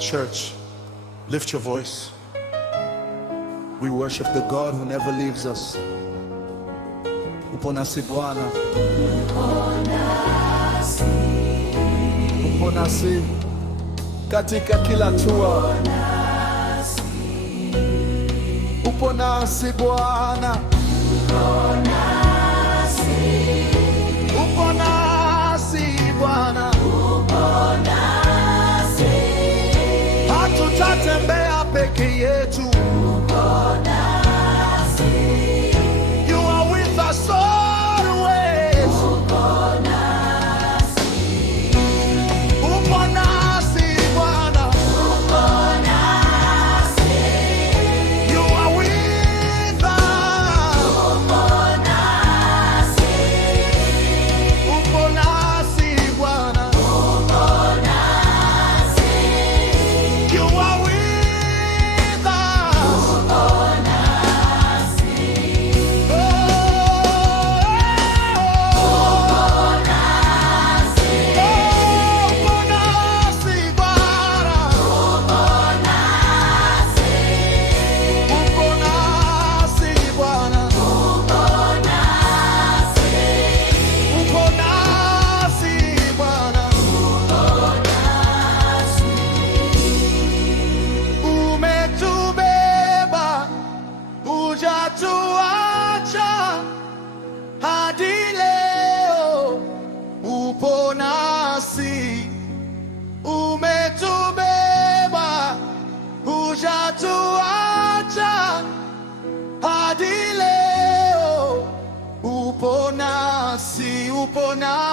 Church, lift your voice. We worship the God who never leaves us. Upo nasi Bwana, upo nasi katika kila hatua. Upo nasi Bwana, upo nasi Bwana, hatutatembea peke yetu. You are with us always. Upo nasi Bwana, you are with us. Upo nasi Bwana, you are with us. Hujatuacha hadi leo, upo nasi. Umetubeba, hujatuacha hadi leo, upo nasi, upo nasi.